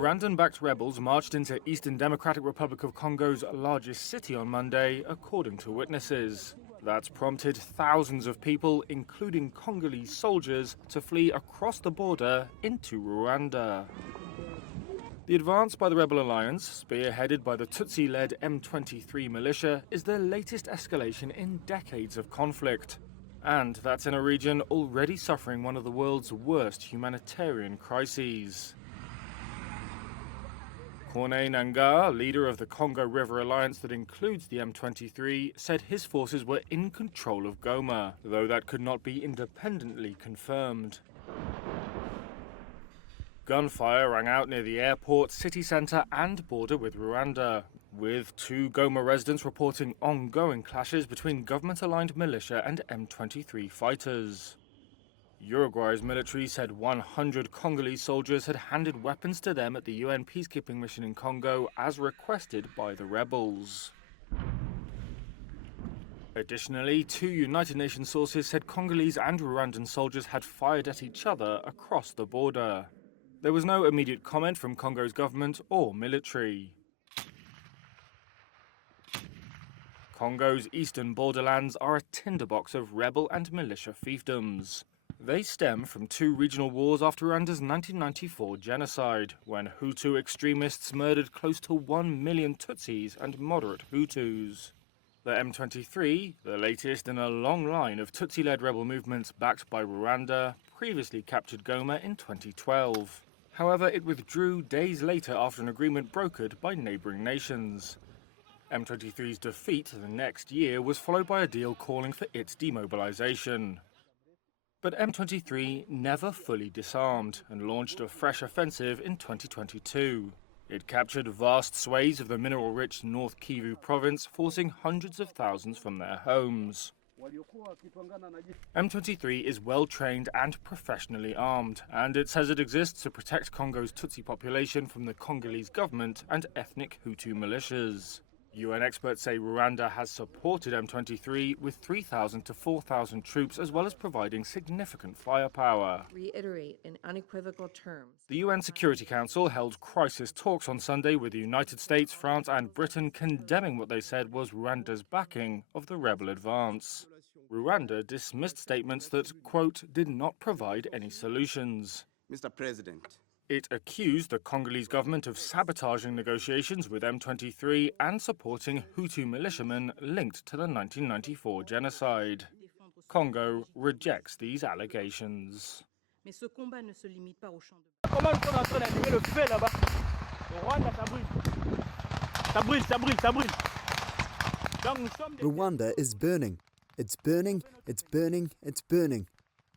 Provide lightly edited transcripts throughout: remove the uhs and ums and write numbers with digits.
Rwandan-backed rebels marched into Eastern Democratic Republic of Congo's largest city on Monday, according to witnesses. That's prompted thousands of people, including Congolese soldiers, to flee across the border into Rwanda. The advance by the rebel alliance, spearheaded by the Tutsi-led M23 militia, is the latest escalation in decades of conflict. And that's in a region already suffering one of the world's worst humanitarian crises. Corneille Nangaa, leader of the Congo River Alliance that includes the M23, said his forces were in control of Goma, though that could not be independently confirmed. Gunfire rang out near the airport, city centre and border with Rwanda, with 2 Goma residents reporting ongoing clashes between government-aligned militia and M23 fighters. Uruguay's military said 100 Congolese soldiers had handed weapons to them at the UN peacekeeping mission in Congo as requested by the rebels. Additionally, 2 United Nations sources said Congolese and Rwandan soldiers had fired at each other across the border. There was no immediate comment from Congo's government or military. Congo's eastern borderlands are a tinderbox of rebel and militia fiefdoms. They stem from 2 regional wars after Rwanda's 1994 genocide, when Hutu extremists murdered close to 1 million Tutsis and moderate Hutus. The M23, the latest in a long line of Tutsi-led rebel movements backed by Rwanda, previously captured Goma in 2012. However, it withdrew days later after an agreement brokered by neighbouring nations. M23's defeat the next year was followed by a deal calling for its demobilization. But M23 never fully disarmed and launched a fresh offensive in 2022. It captured vast swathes of the mineral-rich North Kivu province, forcing hundreds of thousands from their homes. M23 is well-trained and professionally armed, and it says it exists to protect Congo's Tutsi population from the Congolese government and ethnic Hutu militias. UN experts say Rwanda has supported M23 with 3,000 to 4,000 troops, as well as providing significant firepower. Reiterate in unequivocal terms. The UN Security Council held crisis talks on Sunday with the United States, France and Britain, condemning what they said was Rwanda's backing of the rebel advance. Rwanda dismissed statements that, quote, did not provide any solutions. Mr. President. It accused the Congolese government of sabotaging negotiations with M23 and supporting Hutu militiamen linked to the 1994 genocide. Congo rejects these allegations. Rwanda is burning. It's burning, it's burning, it's burning.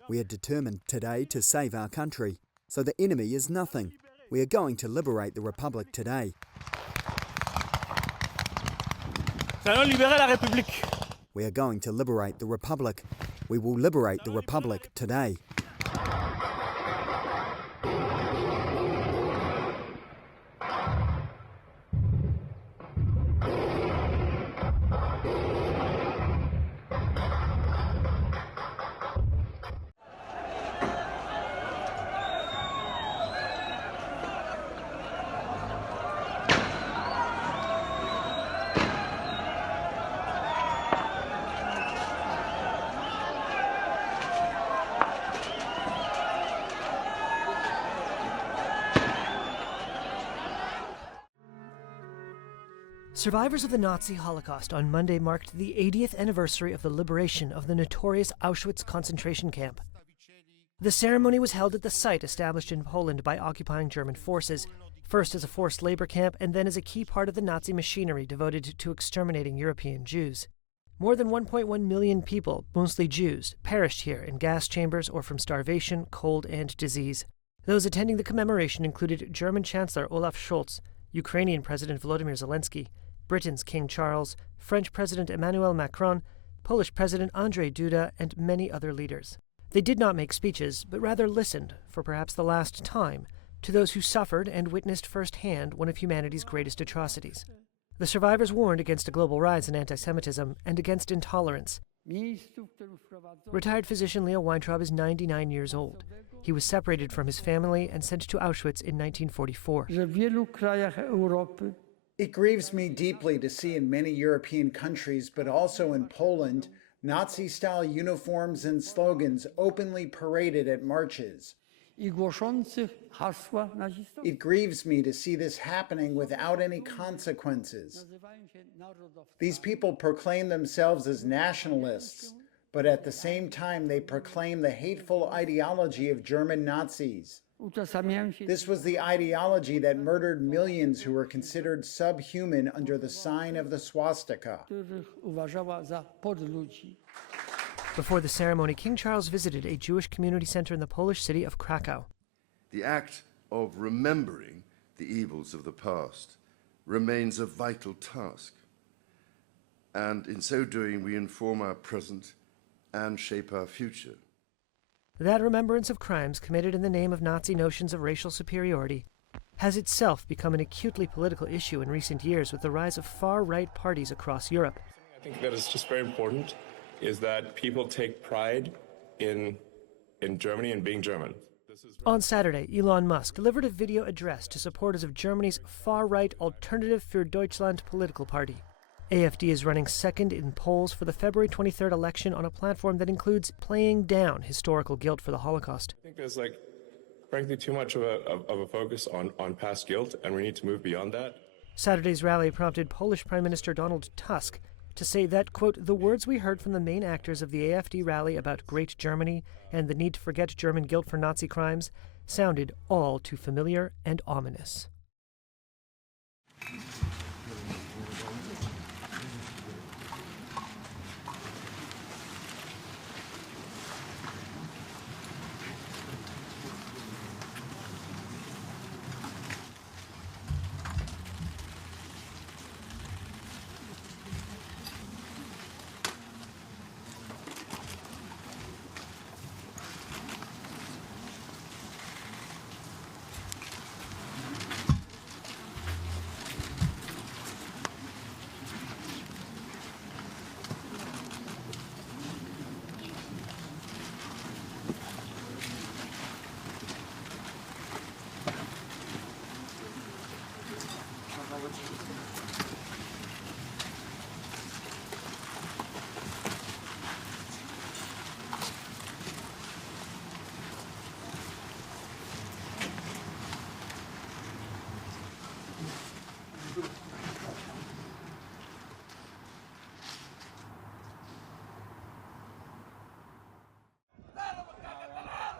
We are determined today to save our country. So the enemy is nothing. We are going to liberate the Republic today. We are going to liberate the Republic. We will liberate the Republic today. Survivors of the Nazi Holocaust on Monday marked the 80th anniversary of the liberation of the notorious Auschwitz concentration camp. The ceremony was held at the site established in Poland by occupying German forces, first as a forced labor camp and then as a key part of the Nazi machinery devoted to exterminating European Jews. More than 1.1 million people, mostly Jews, perished here in gas chambers or from starvation, cold, and disease. Those attending the commemoration included German Chancellor Olaf Scholz, Ukrainian President Volodymyr Zelensky, Britain's King Charles, French President Emmanuel Macron, Polish President Andrzej Duda, and many other leaders. They did not make speeches, but rather listened, for perhaps the last time, to those who suffered and witnessed firsthand one of humanity's greatest atrocities. The survivors warned against a global rise in antisemitism and against intolerance, Retired physician Leo Weintraub is 99 years old. He was separated from his family and sent to Auschwitz in 1944. It grieves me deeply to see in many European countries, but also in Poland, Nazi-style uniforms and slogans openly paraded at marches. It grieves me to see this happening without any consequences. These people proclaim themselves as nationalists, but at the same time they proclaim the hateful ideology of German Nazis. This was the ideology that murdered millions who were considered subhuman under the sign of the swastika. Before the ceremony, King Charles visited a Jewish community center in the Polish city of Krakow. The act of remembering the evils of the past remains a vital task. And in so doing, we inform our present and shape our future. That remembrance of crimes committed in the name of Nazi notions of racial superiority has itself become an acutely political issue in recent years with the rise of far-right parties across Europe. I think that is just very important, is that people take pride in Germany and being German. On Saturday, Elon Musk delivered a video address to supporters of Germany's far-right Alternative für Deutschland political party. AfD is running second in polls for the February 23rd election on a platform that includes playing down historical guilt for the Holocaust. I think there's, frankly, too much of a focus on past guilt, and we need to move beyond that. Saturday's rally prompted Polish Prime Minister Donald Tusk to say that, quote, the words we heard from the main actors of the AfD rally about Great Germany and the need to forget German guilt for Nazi crimes sounded all too familiar and ominous.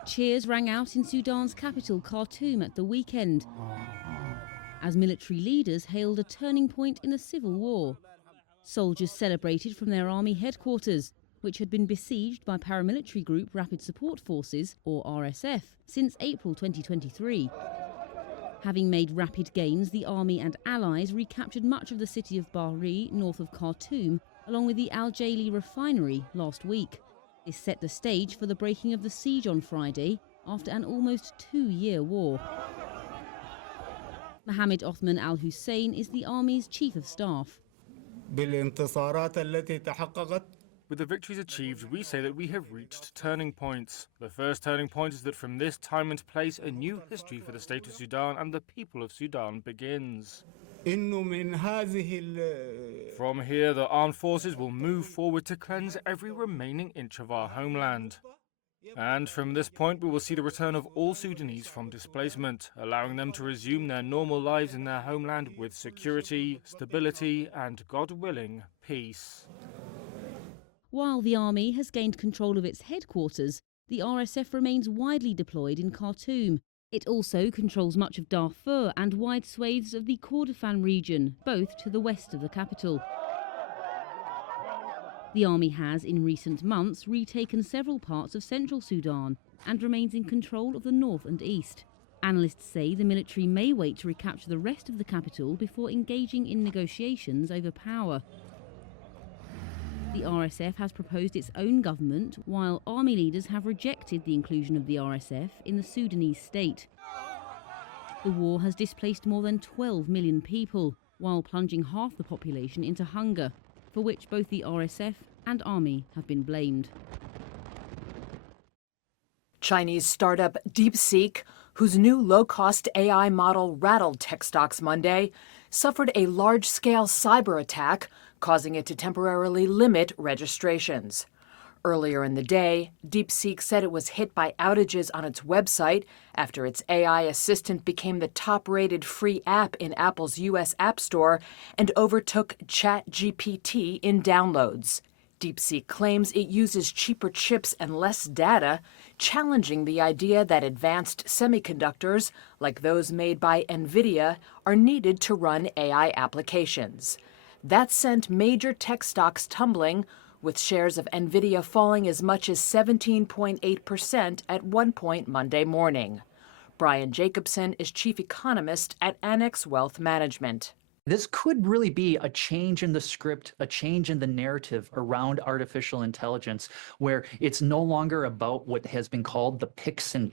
Cheers rang out in Sudan's capital, Khartoum, at the weekend, as military leaders hailed a turning point in the civil war. Soldiers celebrated from their army headquarters, which had been besieged by paramilitary group Rapid Support Forces, or RSF, since April 2023. Having made rapid gains, the army and allies recaptured much of the city of Bahri, north of Khartoum, along with the Al Jaili refinery last week. This set the stage for the breaking of the siege on Friday after an almost 2-year war. Mohammed Othman al-Hussein is the army's chief of staff. With the victories achieved, we say that we have reached turning points. The first turning point is that from this time and place, a new history for the state of Sudan and the people of Sudan begins. From here, the armed forces will move forward to cleanse every remaining inch of our homeland. And from this point, we will see the return of all Sudanese from displacement, allowing them to resume their normal lives in their homeland with security, stability, and, God willing, peace. While the army has gained control of its headquarters, the RSF remains widely deployed in Khartoum. It also controls much of Darfur and wide swathes of the Kordofan region, both to the west of the capital. The army has, in recent months, retaken several parts of central Sudan and remains in control of the north and east. Analysts say the military may wait to recapture the rest of the capital before engaging in negotiations over power. The RSF has proposed its own government, while army leaders have rejected the inclusion of the RSF in the Sudanese state. The war has displaced more than 12 million people, while plunging half the population into hunger, for which both the RSF and army have been blamed. Chinese startup DeepSeek, whose new low-cost AI model rattled tech stocks Monday, suffered a large-scale cyber attack, causing it to temporarily limit registrations. Earlier in the day, DeepSeek said it was hit by outages on its website after its AI assistant became the top-rated free app in Apple's U.S. App Store and overtook ChatGPT in downloads. DeepSeek claims it uses cheaper chips and less data, challenging the idea that advanced semiconductors, like those made by NVIDIA, are needed to run AI applications. That sent major tech stocks tumbling, with shares of NVIDIA falling as much as 17.8% at one point Monday morning. Brian Jacobson is chief economist at Annex Wealth Management. This could really be a change in the script, a change in the narrative around artificial intelligence, where it's no longer about what has been called the picks and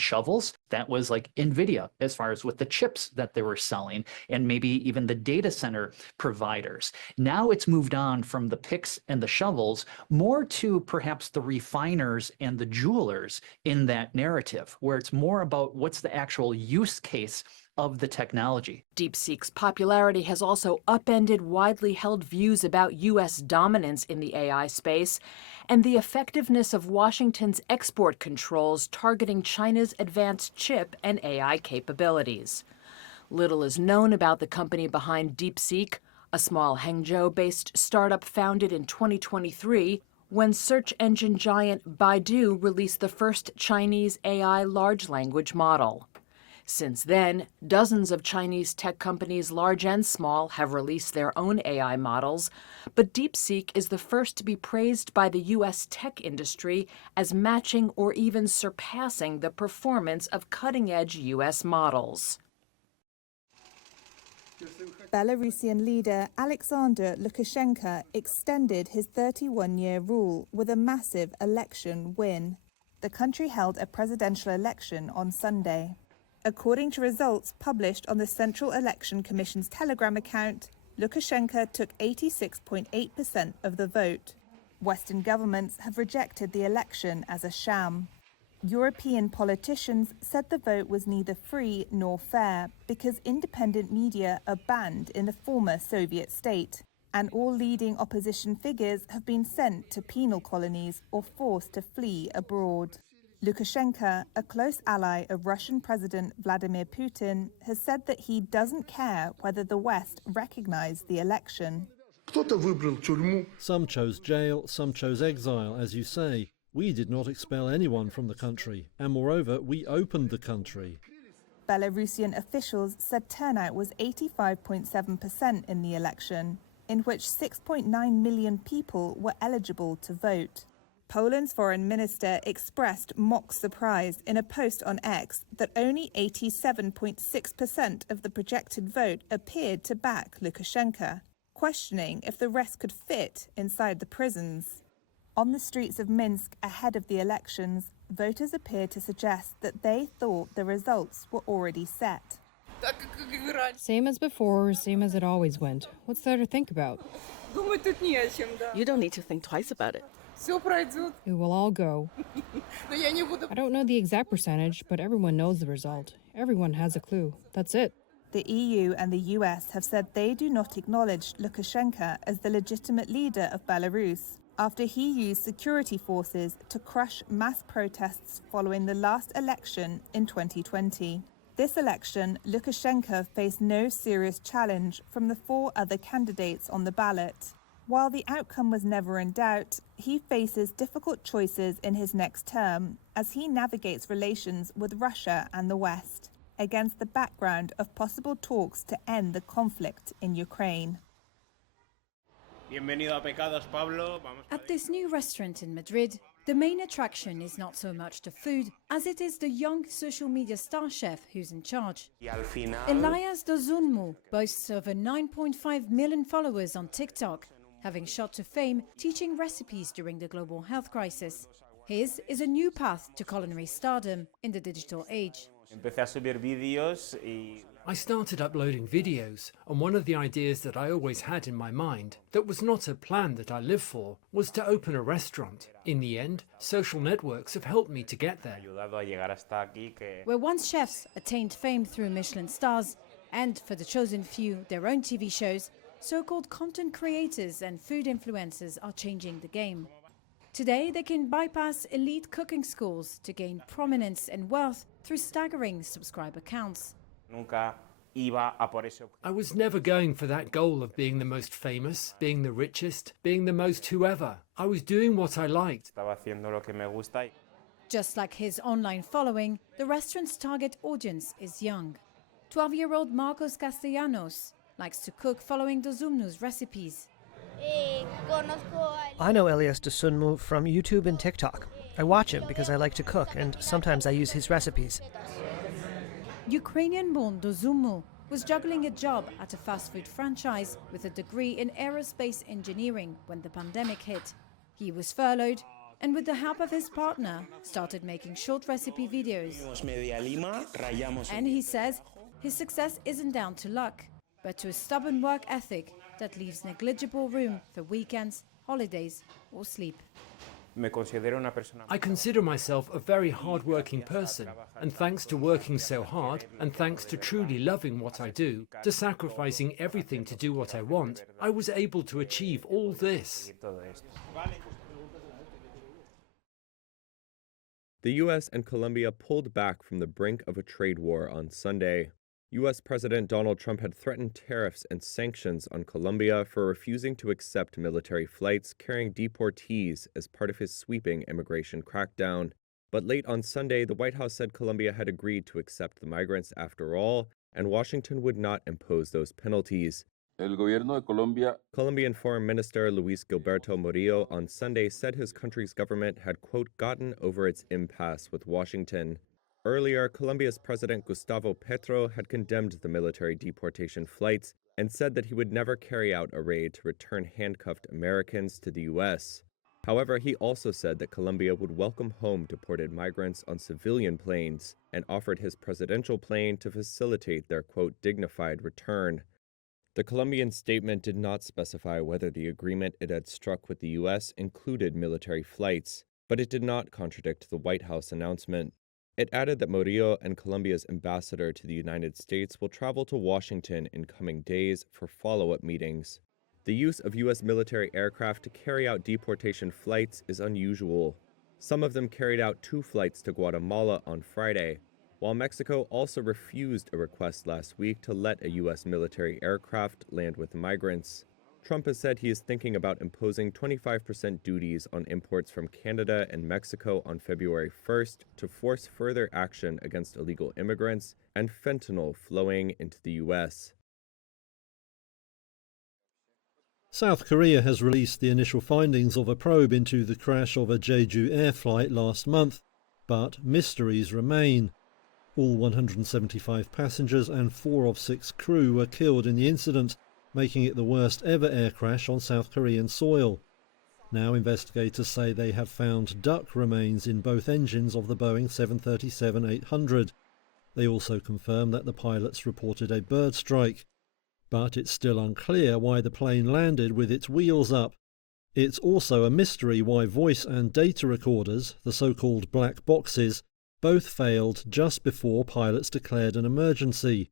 shovels. That was like NVIDIA, as far as with the chips that they were selling, and maybe even the data center providers. Now it's moved on from the picks and the shovels more to perhaps the refiners and the jewelers in that narrative, where it's more about what's the actual use case of the technology. DeepSeek's popularity has also upended widely held views about U.S. dominance in the AI space and the effectiveness of Washington's export controls targeting China's advanced chip and AI capabilities. Little is known about the company behind DeepSeek, a small Hangzhou-based startup founded in 2023 when search engine giant Baidu released the first Chinese AI large language model. Since then, dozens of Chinese tech companies, large and small, have released their own AI models, but DeepSeek is the first to be praised by the U.S. tech industry as matching or even surpassing the performance of cutting-edge U.S. models. Belarusian leader Alexander Lukashenko extended his 31-year rule with a massive election win. The country held a presidential election on Sunday. According to results published on the Central Election Commission's Telegram account, Lukashenko took 86.8% of the vote. Western governments have rejected the election as a sham. European politicians said the vote was neither free nor fair because independent media are banned in the former Soviet state, and all leading opposition figures have been sent to penal colonies or forced to flee abroad. Lukashenko, a close ally of Russian President Vladimir Putin, has said that he doesn't care whether the West recognized the election. Some chose jail, some chose exile, as you say. We did not expel anyone from the country, and moreover, we opened the country. Belarusian officials said turnout was 85.7% in the election, in which 6.9 million people were eligible to vote. Poland's foreign minister expressed mock surprise in a post on X that only 87.6% of the projected vote appeared to back Lukashenko, questioning if the rest could fit inside the prisons. On the streets of Minsk ahead of the elections, voters appeared to suggest that they thought the results were already set. Same as before, same as it always went. What's there to think about? You don't need to think twice about it. It will all go. I don't know the exact percentage, but everyone knows the result. Everyone has a clue. That's it. The EU and the US have said they do not acknowledge Lukashenko as the legitimate leader of Belarus after he used security forces to crush mass protests following the last election in 2020. This election, Lukashenko faced no serious challenge from the 4 other candidates on the ballot. While the outcome was never in doubt, he faces difficult choices in his next term as he navigates relations with Russia and the West, against the background of possible talks to end the conflict in Ukraine. At this new restaurant in Madrid, the main attraction is not so much the food as it is the young social media star chef who's in charge. Elias Dozunmu boasts over 9.5 million followers on TikTok, having shot to fame teaching recipes during the global health crisis. His is a new path to culinary stardom in the digital age. I started uploading videos, and one of the ideas that I always had in my mind, that was not a plan that I lived for, was to open a restaurant. In the end, social networks have helped me to get there. Where once chefs attained fame through Michelin stars, and for the chosen few, their own TV shows, so-called content creators and food influencers are changing the game. Today, they can bypass elite cooking schools to gain prominence and wealth through staggering subscriber counts. I was never going for that goal of being the most famous, being the richest, being the most whoever. I was doing what I liked. Just like his online following, the restaurant's target audience is young. 12-year-old Marcos Castellanos likes to cook following Dozumnu's recipes. I know Elias Dosunmu from YouTube and TikTok. I watch him because I like to cook, and sometimes I use his recipes. Ukrainian-born Dozumnu was juggling a job at a fast food franchise with a degree in aerospace engineering when the pandemic hit. He was furloughed, and with the help of his partner, started making short recipe videos. And he says his success isn't down to luck, but to a stubborn work ethic that leaves negligible room for weekends, holidays, or sleep. I consider myself a very hard-working person, and thanks to working so hard, and thanks to truly loving what I do, to sacrificing everything to do what I want, I was able to achieve all this. The U.S. and Colombia pulled back from the brink of a trade war on Sunday. U.S. President Donald Trump had threatened tariffs and sanctions on Colombia for refusing to accept military flights carrying deportees as part of his sweeping immigration crackdown. But late on Sunday, the White House said Colombia had agreed to accept the migrants after all, and Washington would not impose those penalties. Colombian Foreign Minister Luis Gilberto Murillo on Sunday said his country's government had, quote, gotten over its impasse with Washington. Earlier, Colombia's President Gustavo Petro had condemned the military deportation flights and said that he would never carry out a raid to return handcuffed Americans to the U.S. However, he also said that Colombia would welcome home deported migrants on civilian planes and offered his presidential plane to facilitate their, quote, dignified return. The Colombian statement did not specify whether the agreement it had struck with the U.S. included military flights, but it did not contradict the White House announcement. It added that Murillo and Colombia's ambassador to the United States will travel to Washington in coming days for follow-up meetings. The use of U.S. military aircraft to carry out deportation flights is unusual. Some of them carried out 2 flights to Guatemala on Friday, while Mexico also refused a request last week to let a U.S. military aircraft land with migrants. Trump has said he is thinking about imposing 25% duties on imports from Canada and Mexico on February 1st to force further action against illegal immigrants and fentanyl flowing into the U.S. South Korea has released the initial findings of a probe into the crash of a Jeju Air flight last month, but mysteries remain. All 175 passengers and 4 of 6 crew were killed in the incident, making it the worst ever air crash on South Korean soil. Now investigators say they have found duck remains in both engines of the Boeing 737-800. They also confirm that the pilots reported a bird strike. But it's still unclear why the plane landed with its wheels up. It's also a mystery why voice and data recorders, the so-called black boxes, both failed just before pilots declared an emergency.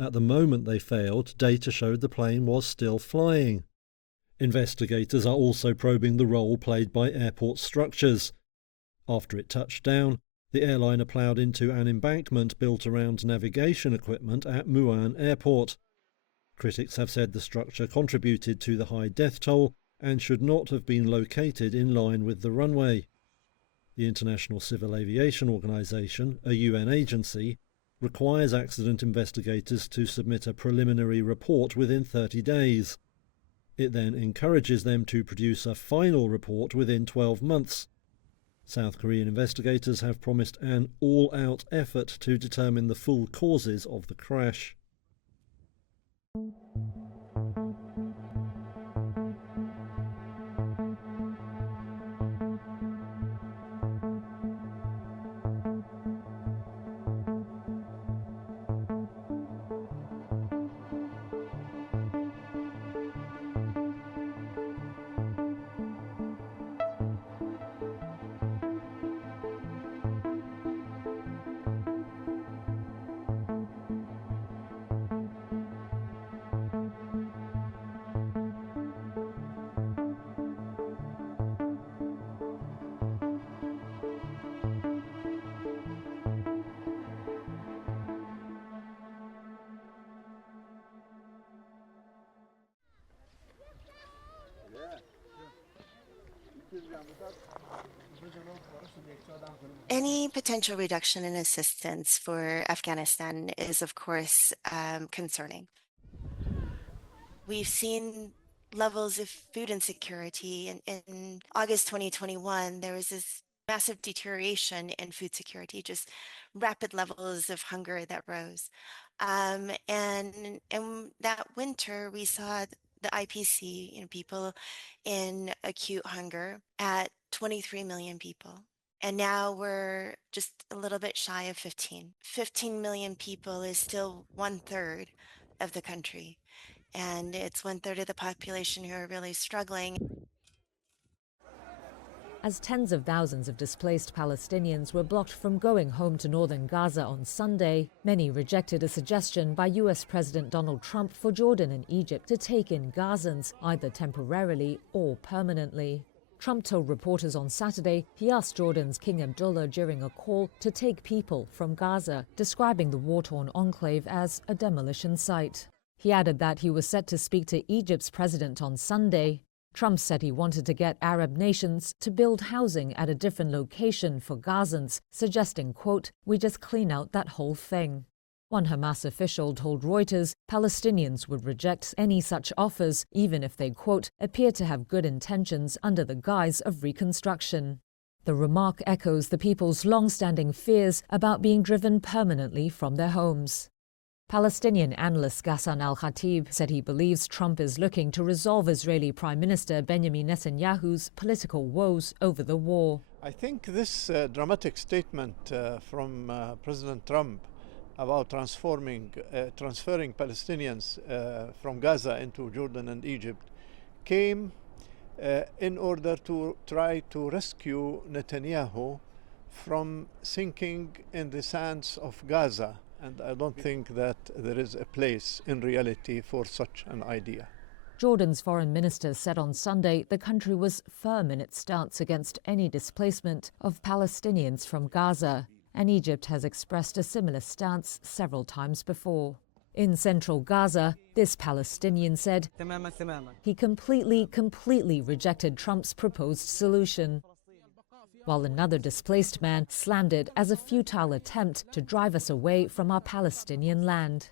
At the moment they failed, data showed the plane was still flying. Investigators are also probing the role played by airport structures. After it touched down, the airliner ploughed into an embankment built around navigation equipment at Muan Airport. Critics have said the structure contributed to the high death toll and should not have been located in line with the runway. The International Civil Aviation Organization, a UN agency, requires accident investigators to submit a preliminary report within 30 days. It then encourages them to produce a final report within 12 months. South Korean investigators have promised an all-out effort to determine the full causes of the crash. Any potential reduction in assistance for Afghanistan is, of course, concerning. We've seen levels of food insecurity. In August 2021, there was this massive deterioration in food security, just rapid levels of hunger that rose. And that winter, we saw the IPC, people in acute hunger at 23 million people. And now we're just a little bit shy of 15. 15 million people is still 1/3 of the country. And it's 1/3 of the population who are really struggling. As tens of thousands of displaced Palestinians were blocked from going home to northern Gaza on Sunday, many rejected a suggestion by US President Donald Trump for Jordan and Egypt to take in Gazans, either temporarily or permanently. Trump told reporters on Saturday he asked Jordan's King Abdullah during a call to take people from Gaza, describing the war-torn enclave as a demolition site. He added that he was set to speak to Egypt's president on Sunday. Trump said he wanted to get Arab nations to build housing at a different location for Gazans, suggesting, quote, "We just clean out that whole thing." One Hamas official told Reuters Palestinians would reject any such offers, even if they, quote, "appear to have good intentions under the guise of reconstruction." The remark echoes the people's long-standing fears about being driven permanently from their homes. Palestinian analyst Ghassan al-Khatib said he believes Trump is looking to resolve Israeli Prime Minister Benjamin Netanyahu's political woes over the war. I think this dramatic statement from President Trump about transferring Palestinians from Gaza into Jordan and Egypt came in order to try to rescue Netanyahu from sinking in the sands of Gaza. And I don't think that there is a place in reality for such an idea. Jordan's foreign minister said on Sunday the country was firm in its stance against any displacement of Palestinians from Gaza, and Egypt has expressed a similar stance several times before. In central Gaza, this Palestinian said he completely rejected Trump's proposed solution, while another displaced man slammed it as a futile attempt to drive us away from our Palestinian land.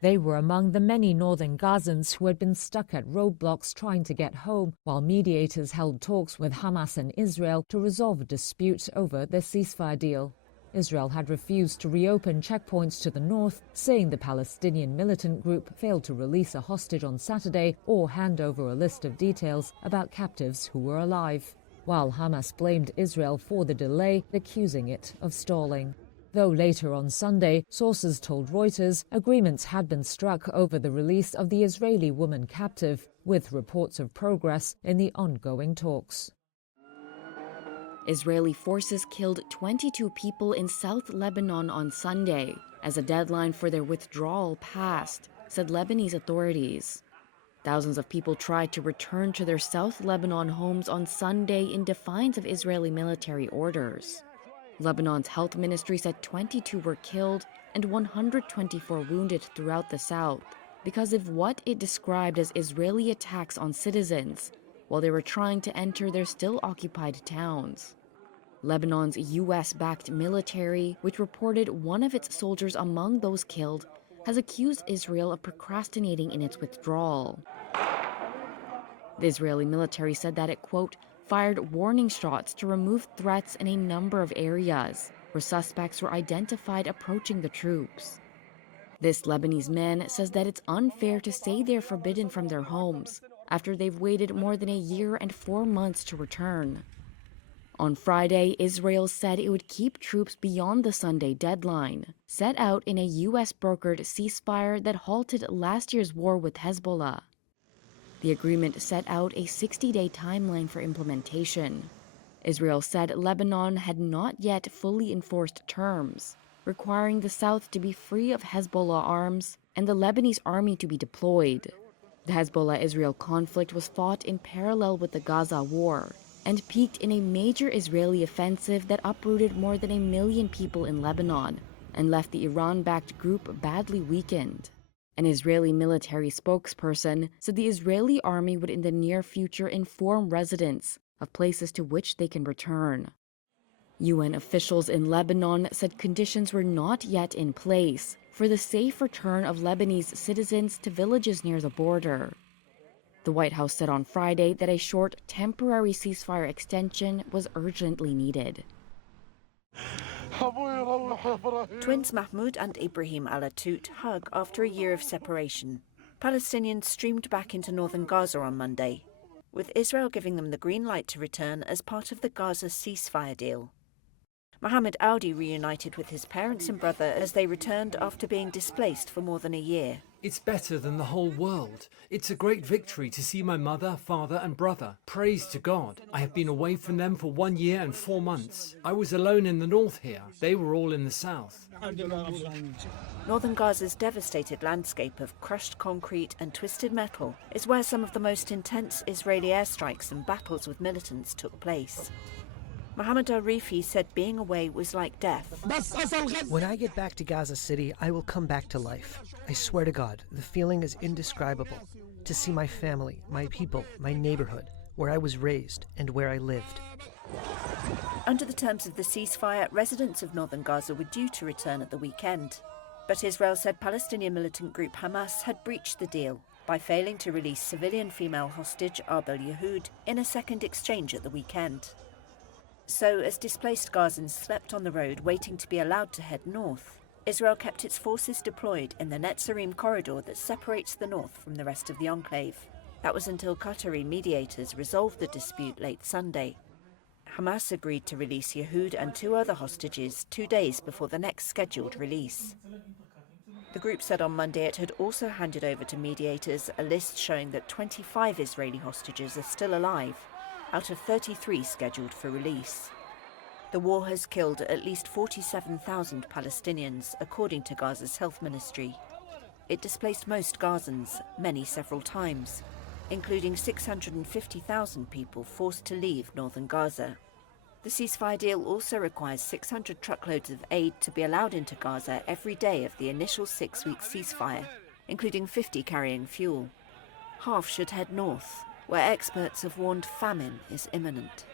They were among the many northern Gazans who had been stuck at roadblocks trying to get home, while mediators held talks with Hamas and Israel to resolve a dispute over their ceasefire deal. Israel had refused to reopen checkpoints to the north, saying the Palestinian militant group failed to release a hostage on Saturday or hand over a list of details about captives who were alive, while Hamas blamed Israel for the delay, accusing it of stalling. Though later on Sunday, sources told Reuters agreements had been struck over the release of the Israeli woman captive, with reports of progress in the ongoing talks. Israeli forces killed 22 people in South Lebanon on Sunday as a deadline for their withdrawal passed, said Lebanese authorities. Thousands of people tried to return to their South Lebanon homes on Sunday in defiance of Israeli military orders. Lebanon's health ministry said 22 were killed and 124 wounded throughout the south because of what it described as Israeli attacks on citizens while they were trying to enter their still-occupied towns. Lebanon's US-backed military, which reported one of its soldiers among those killed, has accused Israel of procrastinating in its withdrawal. The Israeli military said that it, quote, fired warning shots to remove threats in a number of areas where suspects were identified approaching the troops. This Lebanese man says that it's unfair to say they're forbidden from their homes after they've waited more than a year and 4 months to return. On Friday, Israel said it would keep troops beyond the Sunday deadline, set out in a US-brokered ceasefire that halted last year's war with Hezbollah. The agreement set out a 60-day timeline for implementation. Israel said Lebanon had not yet fully enforced terms, requiring the south to be free of Hezbollah arms and the Lebanese army to be deployed. The Hezbollah-Israel conflict was fought in parallel with the Gaza war and peaked in a major Israeli offensive that uprooted more than 1 million people in Lebanon and left the Iran-backed group badly weakened. An Israeli military spokesperson said the Israeli army would in the near future inform residents of places to which they can return. UN officials in Lebanon said conditions were not yet in place for the safe return of Lebanese citizens to villages near the border. The White House said on Friday that a short temporary ceasefire extension was urgently needed. Twins Mahmoud and Ibrahim Al-Atut hug after a year of separation. Palestinians streamed back into northern Gaza on Monday, with Israel giving them the green light to return as part of the Gaza ceasefire deal. Mohammed Audi reunited with his parents and brother as they returned after being displaced for more than a year. It's better than the whole world. It's a great victory to see my mother, father and brother. Praise to God. I have been away from them for 1 year and 4 months. I was alone in the north here. They were all in the south. Northern Gaza's devastated landscape of crushed concrete and twisted metal is where some of the most intense Israeli airstrikes and battles with militants took place. Mohammed Arifi said being away was like death. When I get back to Gaza City, I will come back to life. I swear to God, the feeling is indescribable. To see my family, my people, my neighborhood, where I was raised and where I lived. Under the terms of the ceasefire, residents of northern Gaza were due to return at the weekend. But Israel said Palestinian militant group Hamas had breached the deal by failing to release civilian female hostage Ab al-Yahud in a second exchange at the weekend. So, as displaced Gazans slept on the road waiting to be allowed to head north, Israel kept its forces deployed in the Netzarim corridor that separates the north from the rest of the enclave. That was until Qatari mediators resolved the dispute late Sunday. Hamas agreed to release Yahud and 2 other hostages 2 days before the next scheduled release. The group said on Monday it had also handed over to mediators a list showing that 25 Israeli hostages are still alive, out of 33 scheduled for release. The war has killed at least 47,000 Palestinians, according to Gaza's health ministry. It displaced most Gazans, many several times, including 650,000 people forced to leave northern Gaza. The ceasefire deal also requires 600 truckloads of aid to be allowed into Gaza every day of the initial 6-week ceasefire, including 50 carrying fuel. Half should head north, where experts have warned famine is imminent.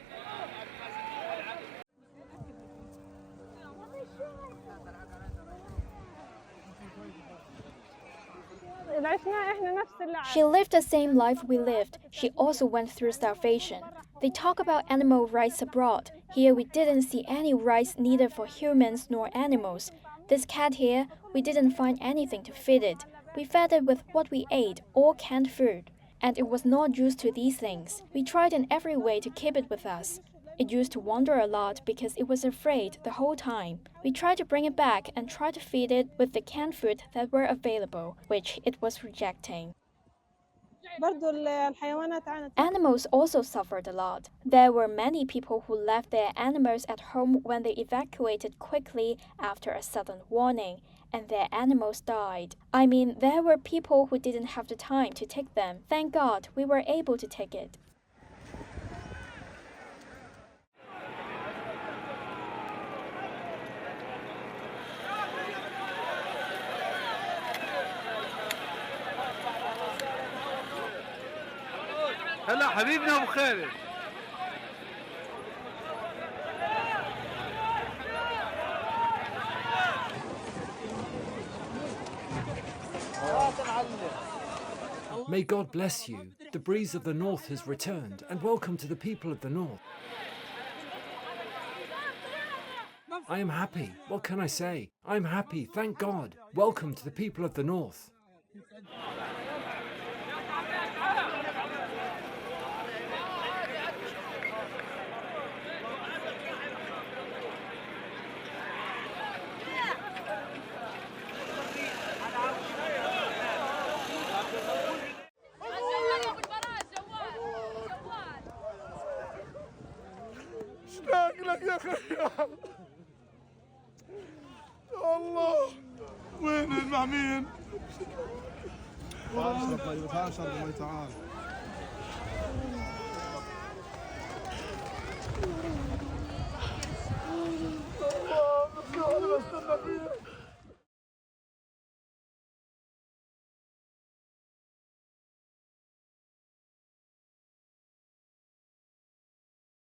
She lived the same life we lived. She also went through starvation. They talk about animal rights abroad. Here we didn't see any rights neither for humans nor animals. This cat here, we didn't find anything to feed it. We fed it with what we ate, all canned food. And it was not used to these things. We tried in every way to keep it with us. It used to wander a lot because it was afraid the whole time. We tried to bring it back and try to feed it with the canned food that were available, which it was rejecting. Animals also suffered a lot. There were many people who left their animals at home when they evacuated quickly after a sudden warning, and their animals died. I mean, there were people who didn't have the time to take them. Thank God we were able to take it. هلا حبيبنا ابو خالد May God bless you. The breeze of the north has returned, and welcome to the people of the north. I am happy. What can I say? I am happy, thank God. Welcome to the people of the north. لك يا خيال الله وين مع مين؟ تعال شرب مي تعال